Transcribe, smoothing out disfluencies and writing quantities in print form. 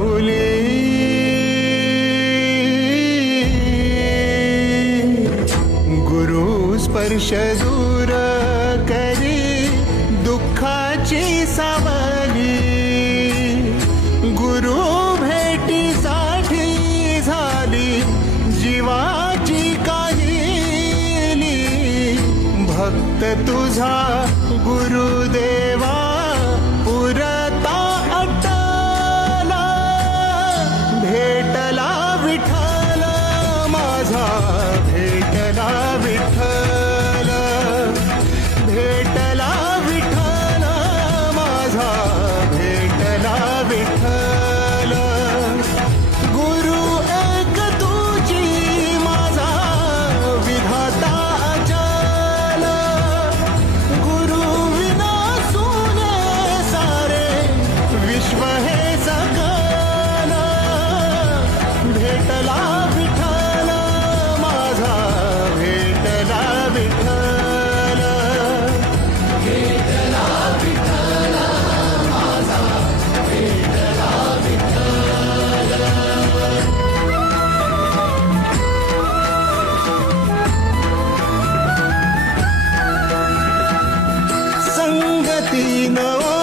माऊली गुरु स्पर्श दूर करी दुःखाची सावली गुरु भेटीसाठी झाली जीवाची काहिली भक्त तुझा गुरुदेवा पुरता अटला भेटला विठ्ठल माझा भेटला विठ्ठल भेटला विठ्ठल माझा भेटला विठ्ठल गुरु एक तुझी माझा विधाता अचल गुरु विना सुने सारे विश्व हे सकल भेटला विठ्ठल माझा भेटला विठ्ठल भेटला विठ्ठल माझा भेटला विठ्ठल संगतीनं